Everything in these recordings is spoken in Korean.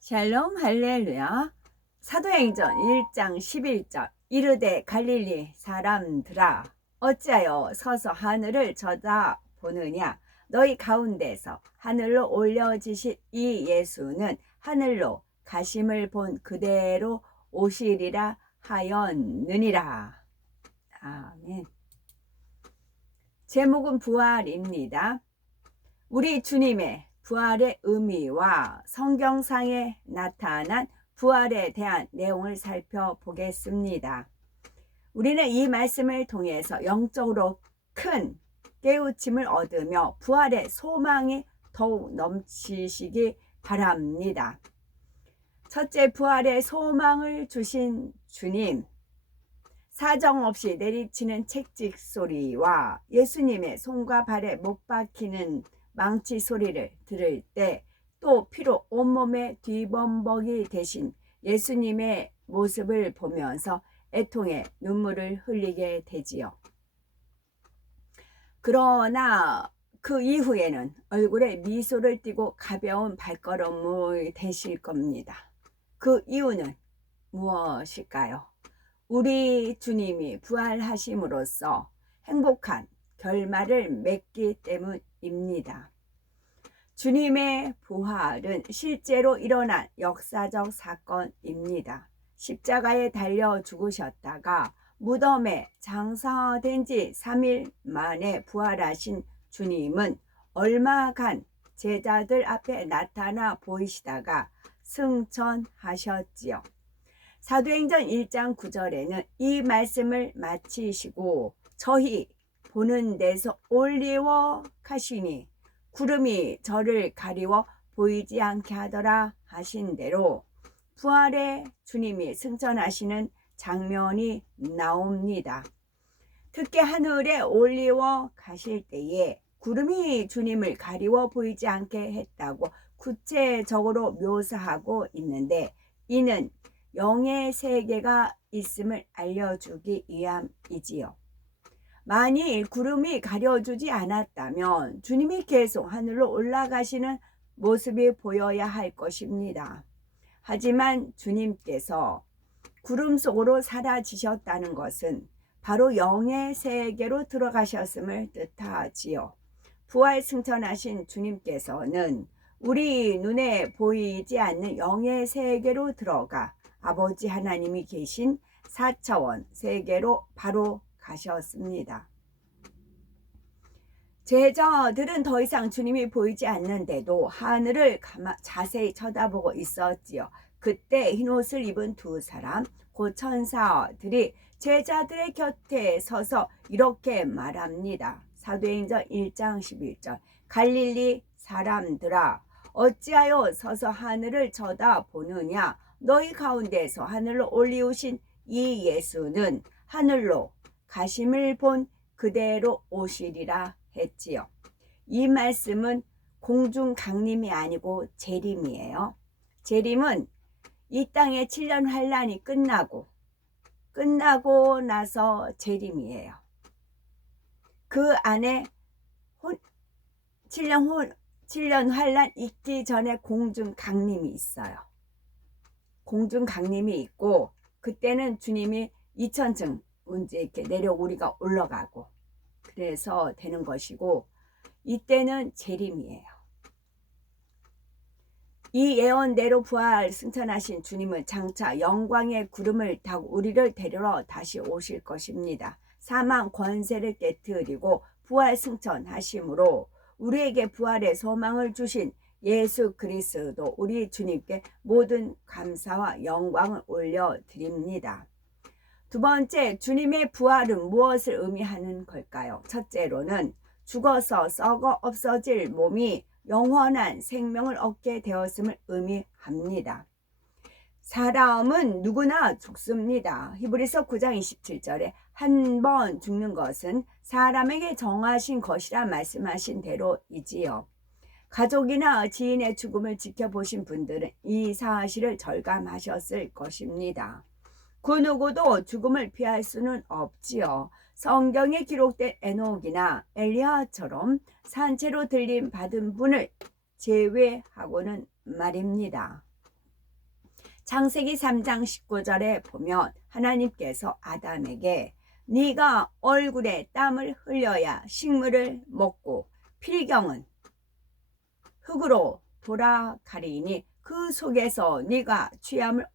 샬롬 할렐루야. 사도행전 1장 11절 이르되 갈릴리 사람들아 어찌하여 서서 하늘을 쳐다보느냐. 너희 가운데서 하늘로 올려지신 이 예수는 하늘로 가심을 본 그대로 오시리라 하였느니라. 아멘. 제목은 부활입니다. 우리 주님의 부활의 의미와 성경상에 나타난 부활에 대한 내용을 살펴보겠습니다. 우리는 이 말씀을 통해서 영적으로 큰 깨우침을 얻으며 부활의 소망이 더욱 넘치시기 바랍니다. 첫째, 부활의 소망을 주신 주님. 사정없이 내리치는 채찍 소리와 예수님의 손과 발에 못 박히는 망치 소리를 들을 때 또 피로 온몸에 뒤범벅이 되신 예수님의 모습을 보면서 애통의 눈물을 흘리게 되지요. 그러나 그 이후에는 얼굴에 미소를 띠고 가벼운 발걸음을 되실 겁니다. 그 이유는 무엇일까요? 우리 주님이 부활하심으로써 행복한 결말을 맺기 때문입니다. 주님의 부활은 실제로 일어난 역사적 사건입니다. 십자가에 달려 죽으셨다가 무덤에 장사된 지 3일 만에 부활하신 주님은 얼마간 제자들 앞에 나타나 보이시다가 승천하셨지요. 사도행전 1장 9절에는 이 말씀을 마치시고 저희 보는 데서 올리워 가시니 구름이 저를 가리워 보이지 않게 하더라 하신 대로 부활의 주님이 승천하시는 장면이 나옵니다. 특히 하늘에 올리워 가실 때에 구름이 주님을 가리워 보이지 않게 했다고 구체적으로 묘사하고 있는데 이는 영의 세계가 있음을 알려주기 위함이지요. 만일 구름이 가려주지 않았다면 주님이 계속 하늘로 올라가시는 모습이 보여야 할 것입니다. 하지만 주님께서 구름 속으로 사라지셨다는 것은 바로 영의 세계로 들어가셨음을 뜻하지요. 부활 승천하신 주님께서는 우리 눈에 보이지 않는 영의 세계로 들어가 아버지 하나님이 계신 4차원 세계로 바로 가셨습니다. 제자들은 더 이상 주님이 보이지 않는데도 하늘을 자세히 쳐다보고 있었지요. 그때 흰옷을 입은 두 사람, 곧 천사들이 제자들의 곁에 서서 이렇게 말합니다. 사도행전 1장 11절 갈릴리 사람들아 어찌하여 서서 하늘을 쳐다보느냐. 너희 가운데서 하늘로 올리우신 이 예수는 하늘로 가심을 본 그대로 오시리라 했지요. 이 말씀은 공중 강림이 아니고 재림이에요. 재림은 이 땅의 7년 환란이 끝나고 나서 재림이에요. 그 안에 7년 환란 있기 전에 공중 강림이 있어요. 공중 강림이 있고 그때는 주님이 2000층 문제 이렇게 내려 우리가 올라가고 그래서 되는 것이고 이때는 재림이에요. 이 예언대로 부활 승천하신 주님은 장차 영광의 구름을 타고 우리를 데리러 다시 오실 것입니다. 사망 권세를 깨뜨리고 부활 승천하심으로 우리에게 부활의 소망을 주신 예수 그리스도 우리 주님께 모든 감사와 영광을 올려드립니다. 두 번째, 주님의 부활은 무엇을 의미하는 걸까요? 첫째로는 죽어서 썩어 없어질 몸이 영원한 생명을 얻게 되었음을 의미합니다. 사람은 누구나 죽습니다. 히브리서 9장 27절에 한 번 죽는 것은 사람에게 정하신 것이라 말씀하신 대로이지요. 가족이나 지인의 죽음을 지켜보신 분들은 이 사실을 절감하셨을 것입니다. 그 누구도 죽음을 피할 수는 없지요. 성경에 기록된 에녹이나 엘리야처럼 산채로 들림 받은 분을 제외하고는 말입니다. 창세기 3장 19절에 보면 하나님께서 아담에게 네가 얼굴에 땀을 흘려야 식물을 먹고 필경은 흙으로 돌아가리니 그 속에서 네가 취함을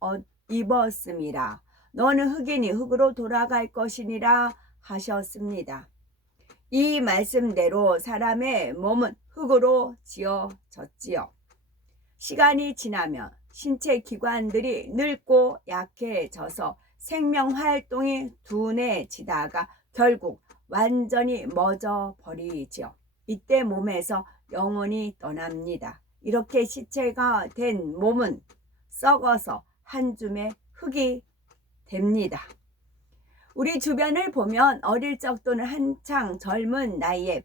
입었음이라. 너는 흙이니 흙으로 돌아갈 것이니라 하셨습니다. 이 말씀대로 사람의 몸은 흙으로 지어졌지요. 시간이 지나면 신체 기관들이 늙고 약해져서 생명 활동이 둔해지다가 결국 완전히 멎어 버리지요. 이때 몸에서 영혼이 떠납니다. 이렇게 시체가 된 몸은 썩어서 한 줌의 흙이 됩니다. 우리 주변을 보면 어릴 적 또는 한창 젊은 나이에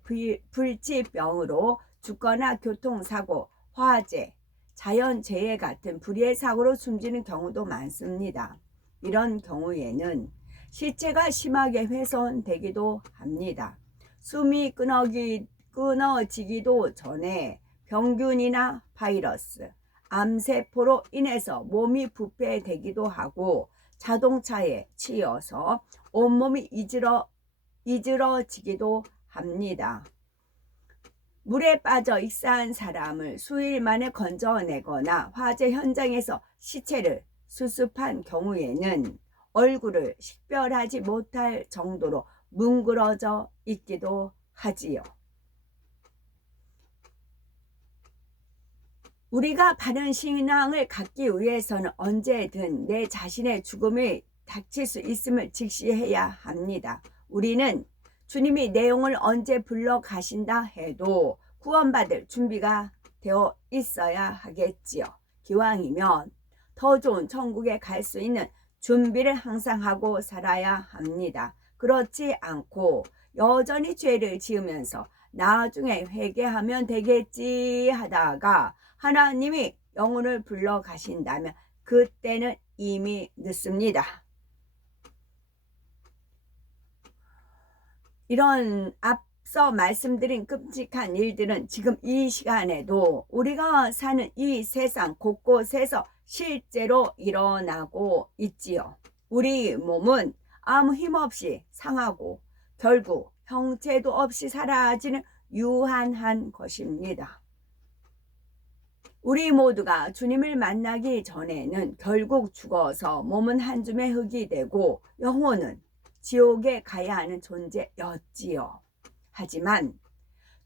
불치병으로 죽거나 교통사고, 화재, 자연재해 같은 불의의 사고로 숨지는 경우도 많습니다. 이런 경우에는 시체가 심하게 훼손되기도 합니다. 숨이 끊어지기도 전에 병균이나 바이러스, 암세포로 인해서 몸이 부패되기도 하고 자동차에 치여서 온몸이 이질러지기도 합니다. 물에 빠져 익사한 사람을 수일 만에 건져내거나 화재 현장에서 시체를 수습한 경우에는 얼굴을 식별하지 못할 정도로 뭉그러져 있기도 하지요. 우리가 바른 신앙을 갖기 위해서는 언제든 내 자신의 죽음이 닥칠 수 있음을 직시해야 합니다. 우리는 주님이 내 영을 언제 불러 가신다 해도 구원받을 준비가 되어 있어야 하겠지요. 기왕이면 더 좋은 천국에 갈 수 있는 준비를 항상 하고 살아야 합니다. 그렇지 않고 여전히 죄를 지으면서 나중에 회개하면 되겠지 하다가 하나님이 영혼을 불러 가신다면 그때는 이미 늦습니다. 이런 앞서 말씀드린 끔찍한 일들은 지금 이 시간에도 우리가 사는 이 세상 곳곳에서 실제로 일어나고 있지요. 우리 몸은 아무 힘없이 상하고 결국 형체도 없이 사라지는 유한한 것입니다. 우리 모두가 주님을 만나기 전에는 결국 죽어서 몸은 한 줌의 흙이 되고 영혼은 지옥에 가야 하는 존재였지요. 하지만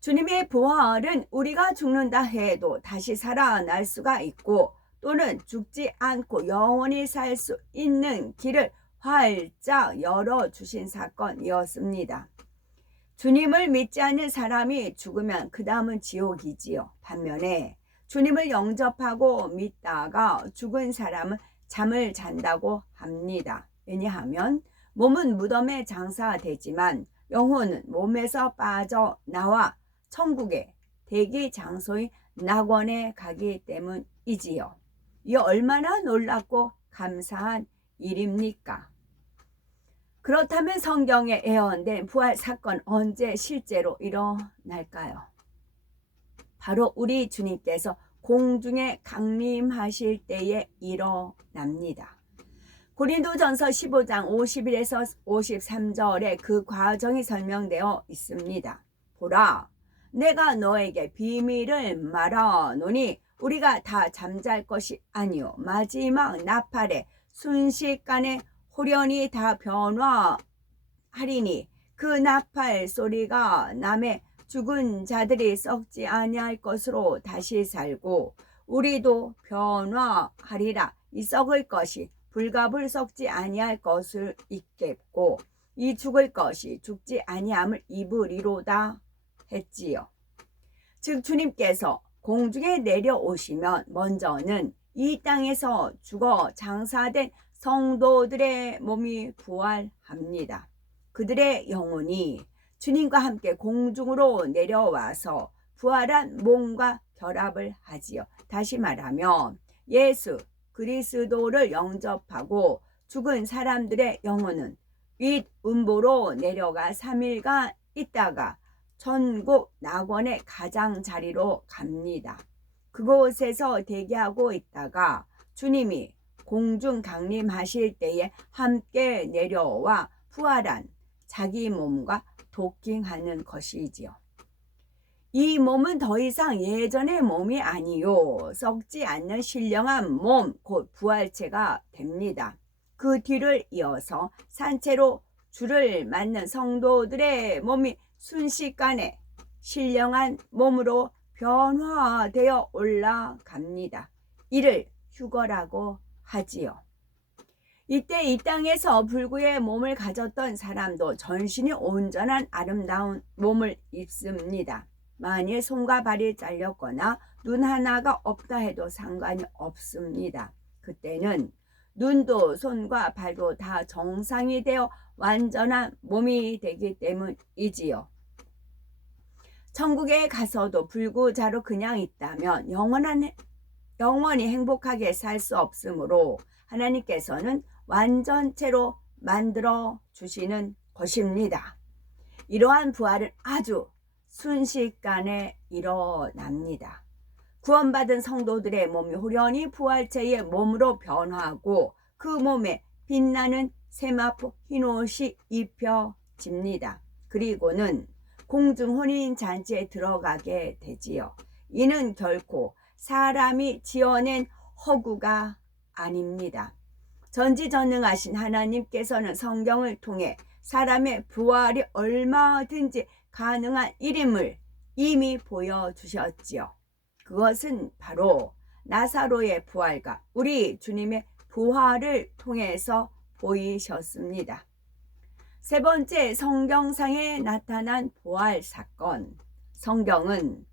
주님의 부활은 우리가 죽는다 해도 다시 살아날 수가 있고 또는 죽지 않고 영원히 살 수 있는 길을 활짝 열어주신 사건이었습니다. 주님을 믿지 않는 사람이 죽으면 그 다음은 지옥이지요. 반면에 주님을 영접하고 믿다가 죽은 사람은 잠을 잔다고 합니다. 왜냐하면 몸은 무덤에 장사되지만 영혼은 몸에서 빠져나와 천국의 대기 장소인 낙원에 가기 때문이지요. 이 얼마나 놀랍고 감사한 일입니까? 그렇다면 성경에 예언된 부활 사건 언제 실제로 일어날까요? 바로 우리 주님께서 공중에 강림하실 때에 일어납니다. 고린도전서 15장 51에서 53절에 그 과정이 설명되어 있습니다. 보라, 내가 너에게 비밀을 말하노니 우리가 다 잠잘 것이 아니요 마지막 나팔에 순식간에 호련히 다 변화하리니 그 나팔 소리가 남의 죽은 자들이 썩지 아니할 것으로 다시 살고 우리도 변화하리라. 이 썩을 것이 불갑을 썩지 아니할 것을 입겠고 이 죽을 것이 죽지 아니함을 입으리로다 했지요. 즉 주님께서 공중에 내려오시면 먼저는 이 땅에서 죽어 장사된 성도들의 몸이 부활합니다. 그들의 영혼이 주님과 함께 공중으로 내려와서 부활한 몸과 결합을 하지요. 다시 말하면 예수 그리스도를 영접하고 죽은 사람들의 영혼은 윗 음부로 내려가 3일간 있다가 천국 낙원의 가장자리로 갑니다. 그곳에서 대기하고 있다가 주님이 공중 강림하실 때에 함께 내려와 부활한 자기 몸과 도킹하는 것이지요. 이 몸은 더 이상 예전의 몸이 아니요 썩지 않는 신령한 몸 곧 부활체가 됩니다. 그 뒤를 이어서 산채로 주를 맞는 성도들의 몸이 순식간에 신령한 몸으로 변화되어 올라갑니다. 이를 휴거라고 하지요. 이때 이 땅에서 불구의 몸을 가졌던 사람도 전신이 온전한 아름다운 몸을 입습니다. 만일 손과 발이 잘렸거나 눈 하나가 없다 해도 상관이 없습니다. 그때는 눈도 손과 발도 다 정상이 되어 완전한 몸이 되기 때문이지요. 천국에 가서도 불구자로 그냥 있다면 영원히 행복하게 살 수 없으므로 하나님께서는 완전체로 만들어 주시는 것입니다. 이러한 부활은 아주 순식간에 일어납니다. 구원받은 성도들의 몸이 후련히 부활체의 몸으로 변화하고 그 몸에 빛나는 세마포 흰옷이 입혀집니다. 그리고는 공중 혼인 잔치에 들어가게 되지요. 이는 결코 사람이 지어낸 허구가 아닙니다. 전지전능하신 하나님께서는 성경을 통해 사람의 부활이 얼마든지 가능한 일임을 이미 보여주셨지요. 그것은 바로 나사로의 부활과 우리 주님의 부활을 통해서 보이셨습니다. 세 번째, 성경상에 나타난 부활 사건. 성경은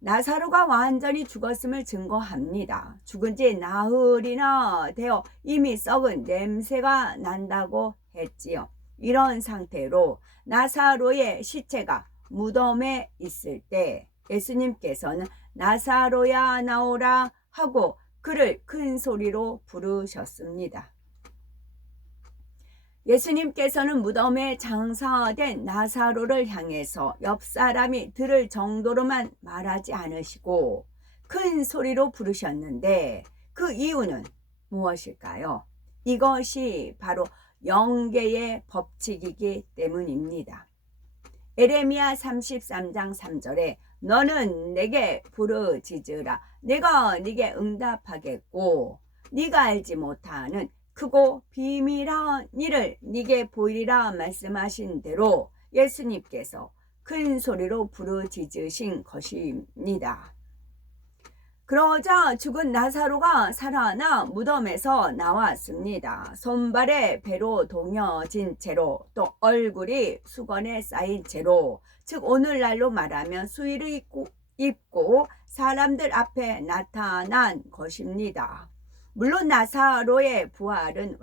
나사로가 완전히 죽었음을 증거합니다. 죽은 지 나흘이나 되어 이미 썩은 냄새가 난다고 했지요. 이런 상태로 나사로의 시체가 무덤에 있을 때 예수님께서는 나사로야 나오라 하고 그를 큰 소리로 부르셨습니다. 예수님께서는 무덤에 장사된 나사로를 향해서 옆 사람이 들을 정도로만 말하지 않으시고 큰 소리로 부르셨는데 그 이유는 무엇일까요? 이것이 바로 영계의 법칙이기 때문입니다. 에레미야 33장 3절에 너는 내게 부르짖으라 내가 네게 응답하겠고 네가 알지 못하는 크고 비밀한 일을 네게 보이리라 말씀하신 대로 예수님께서 큰 소리로 부르짖으신 것입니다. 그러자 죽은 나사로가 살아나 무덤에서 나왔습니다. 손발에 배로 동여진 채로 또 얼굴이 수건에 쌓인 채로 즉 오늘날로 말하면 수의를 입고 사람들 앞에 나타난 것입니다. 물론 나사로의 부활은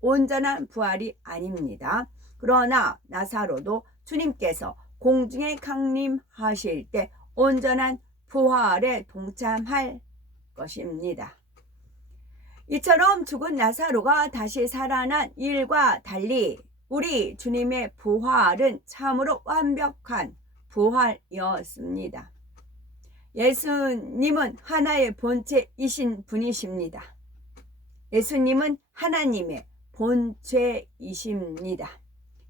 온전한 부활이 아닙니다. 그러나 나사로도 주님께서 공중에 강림하실 때 온전한 부활에 동참할 것입니다. 이처럼 죽은 나사로가 다시 살아난 일과 달리 우리 주님의 부활은 참으로 완벽한 부활이었습니다. 예수님은 하나의 본체이신 분이십니다. 예수님은 하나님의 본체이십니다.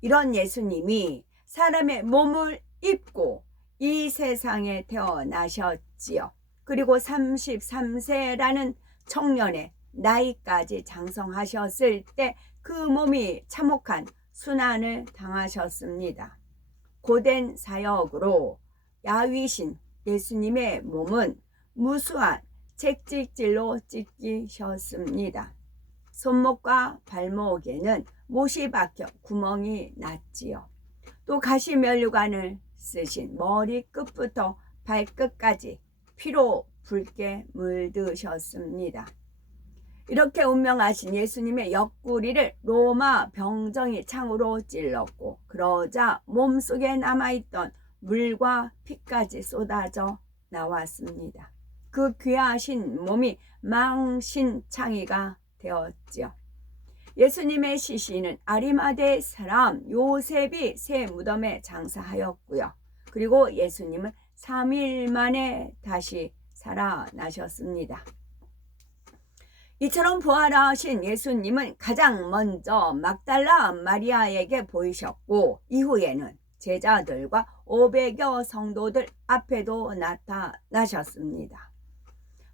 이런 예수님이 사람의 몸을 입고 이 세상에 태어나셨지요. 그리고 33세라는 청년의 나이까지 장성하셨을 때 그 몸이 참혹한 순환을 당하셨습니다. 고된 사역으로 야위신 예수님의 몸은 무수한 채찍질로 찢기셨습니다. 손목과 발목에는 못이 박혀 구멍이 났지요. 또 가시면류관을 쓰신 머리 끝부터 발끝까지 피로 붉게 물드셨습니다. 이렇게 운명하신 예수님의 옆구리를 로마 병정이 창으로 찔렀고 그러자 몸속에 남아있던 물과 피까지 쏟아져 나왔습니다. 그 귀하신 몸이 망신창이가 되었지요. 예수님의 시신은 아리마대 사람 요셉이 새 무덤에 장사하였고요. 그리고 예수님은 3일 만에 다시 살아나셨습니다. 이처럼 부활하신 예수님은 가장 먼저 막달라 마리아에게 보이셨고 이후에는 제자들과 500여 성도들 앞에도 나타나셨습니다.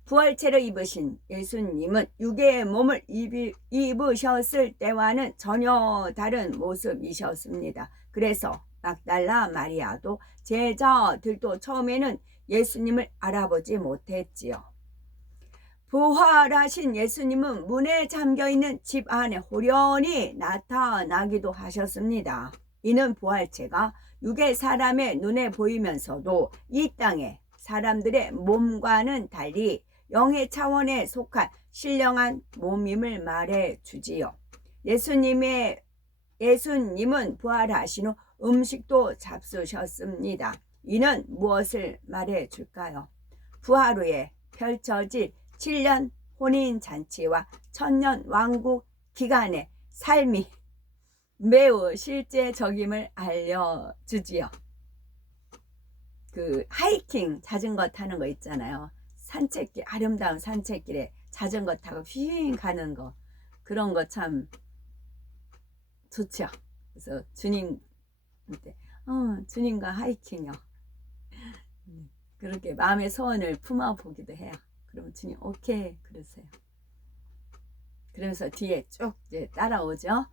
부활체를 입으신 예수님은 육의 몸을 입으셨을 때와는 전혀 다른 모습이셨습니다. 그래서 막달라 마리아도 제자들도 처음에는 예수님을 알아보지 못했지요. 부활하신 예수님은 문에 잠겨있는 집 안에 호련히 나타나기도 하셨습니다. 이는 부활체가 육의 사람의 눈에 보이면서도 이 땅의 사람들의 몸과는 달리 영의 차원에 속한 신령한 몸임을 말해주지요. 예수님은 부활하신 후 음식도 잡수셨습니다. 이는 무엇을 말해줄까요? 부활 후에 펼쳐질 7년 혼인잔치와 천년 왕국 기간의 삶이 매우 실제적임을 알려주지요. 그 하이킹 자전거 타는 거 있잖아요. 산책길, 아름다운 산책길에 자전거 타고 휘잉 가는 거, 그런 거 참 좋죠. 그래서 주님한테 주님과 하이킹이요. 그렇게 마음의 소원을 품어보기도 해요. 그러면 주님 오케이 그러세요. 그러면서 뒤에 쭉 이제 따라오죠.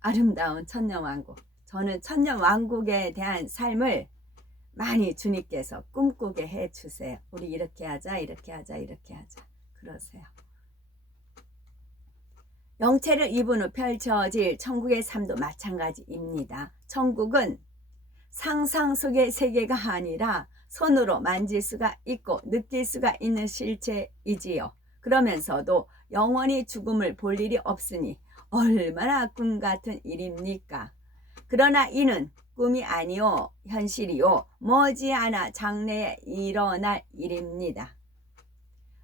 아름다운 천년왕국. 저는 천년왕국에 대한 삶을 많이 주님께서 꿈꾸게 해주세요. 우리 이렇게 하자, 이렇게 하자, 이렇게 하자. 그러세요. 영체를 입은 후 펼쳐질 천국의 삶도 마찬가지입니다. 천국은 상상 속의 세계가 아니라 손으로 만질 수가 있고 느낄 수가 있는 실체이지요. 그러면서도 영원히 죽음을 볼 일이 없으니 얼마나 꿈 같은 일입니까? 그러나 이는 꿈이 아니요 현실이요 머지않아 장래에 일어날 일입니다.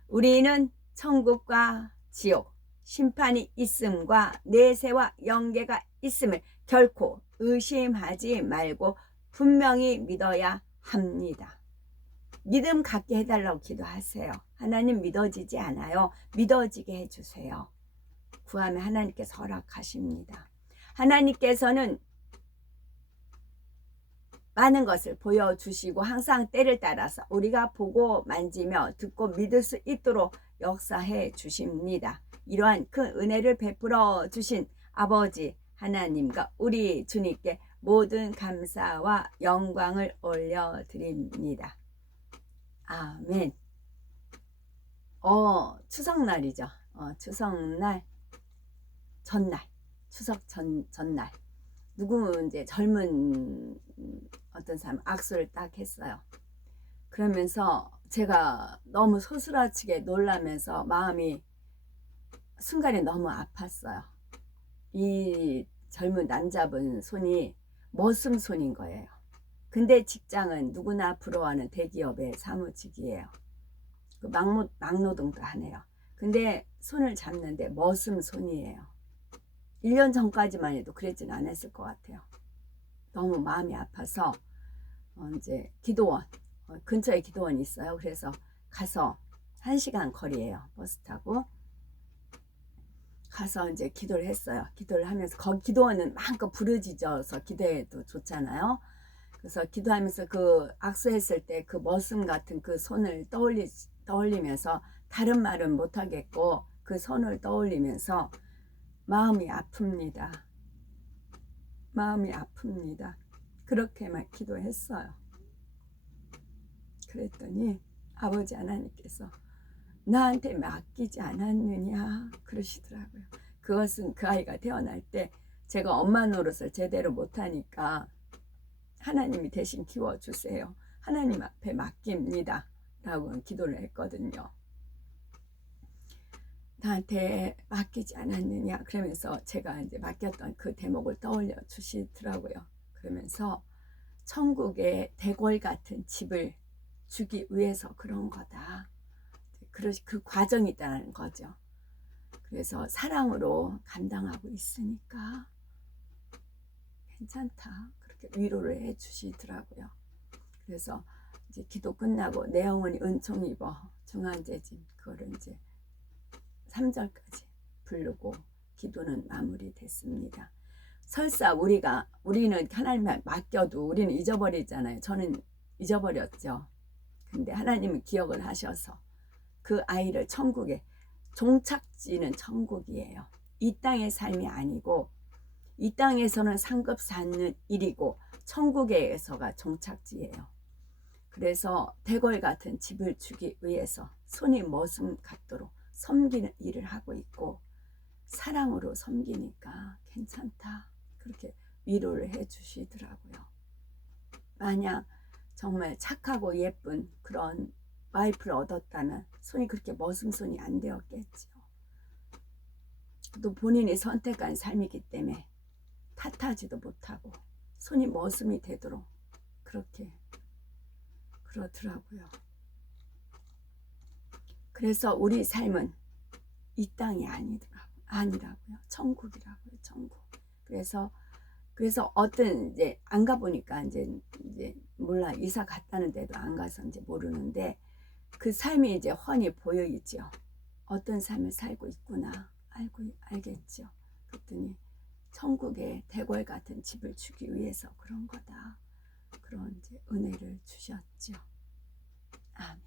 우리는 천국과 지옥, 심판이 있음과 내세와 영계가 있음을 결코 의심하지 말고 분명히 믿어야 합니다. 믿음 갖게 해달라고 기도하세요. 하나님 믿어지지 않아요. 믿어지게 해주세요. 구하면 하나님께서 허락하십니다. 하나님께서는 많은 것을 보여주시고 항상 때를 따라서 우리가 보고 만지며 듣고 믿을 수 있도록 역사해 주십니다. 이러한 큰 은혜를 베풀어 주신 아버지 하나님과 우리 주님께 모든 감사와 영광을 올려드립니다. 아멘. 추석날이죠. 추석날 전날, 추석 전날 누구 이제 젊은 어떤 사람 악수를 딱 했어요. 그러면서 제가 너무 소스라치게 놀라면서 마음이 순간에 너무 아팠어요. 이 젊은 남자분 손이 머슴손인 거예요. 근데 직장은 누구나 부러워하는 대기업의 사무직이에요. 그 막노동도 하네요. 근데 손을 잡는데 머슴손이에요. 1년 전까지만 해도 그랬진 않았을 것 같아요. 너무 마음이 아파서 이제 기도원, 근처에 기도원이 있어요. 그래서 가서 1시간 거리예요. 버스 타고 가서 이제 기도를 했어요. 기도를 하면서 거기 기도원은 마음껏 부르짖어서 기도해도 좋잖아요. 그래서 기도하면서 그 악수했을 때 그 머슴 같은 그 손을 떠올리면서 다른 말은 못하겠고 그 손을 떠올리면서 마음이 아픕니다. 마음이 아픕니다. 그렇게만 기도했어요. 그랬더니 아버지 하나님께서 나한테 맡기지 않았느냐 그러시더라고요. 그것은 그 아이가 태어날 때 제가 엄마 노릇을 제대로 못하니까 하나님이 대신 키워주세요. 하나님 앞에 맡깁니다. 라고 기도를 했거든요. 나한테 맡기지 않았느냐 그러면서 제가 이제 맡겼던 그 대목을 떠올려 주시더라고요. 그러면서 천국의 대궐 같은 집을 주기 위해서 그런 거다. 그 과정이 있다는 거죠. 그래서 사랑으로 감당하고 있으니까 괜찮다. 그렇게 위로를 해 주시더라고요. 그래서 이제 기도 끝나고 내 영혼이 은총 입어 중환제진 그거를 이제 3절까지 부르고 기도는 마무리됐습니다. 설사 우리는 하나님께 맡겨도 우리는 잊어버리잖아요. 저는 잊어버렸죠. 근데 하나님은 기억을 하셔서 그 아이를 천국에, 종착지는 천국이에요. 이 땅의 삶이 아니고, 이 땅에서는 상급 쌓는 일이고 천국에서가 종착지예요. 그래서 대궐 같은 집을 주기 위해서 손이 머슴 같도록 섬기는 일을 하고 있고, 사랑으로 섬기니까 괜찮다, 그렇게 위로를 해 주시더라고요. 만약 정말 착하고 예쁜 그런 와이프를 얻었다면 손이 그렇게 머슴손이 안 되었겠죠. 또 본인이 선택한 삶이기 때문에 탓하지도 못하고 손이 머슴이 되도록 그렇게 그러더라고요. 그래서 우리 삶은 이 땅이 아니라고요. 천국이라고요. 천국. 그래서 어떤 이제 안 가보니까 이제 몰라, 이사 갔다는 데도 안 가서 이제 모르는데 그 삶이 이제 훤히 보여있죠. 어떤 삶을 살고 있구나 알겠죠. 그랬더니 천국에 대궐 같은 집을 주기 위해서 그런 거다, 그런 이제 은혜를 주셨죠. 아멘.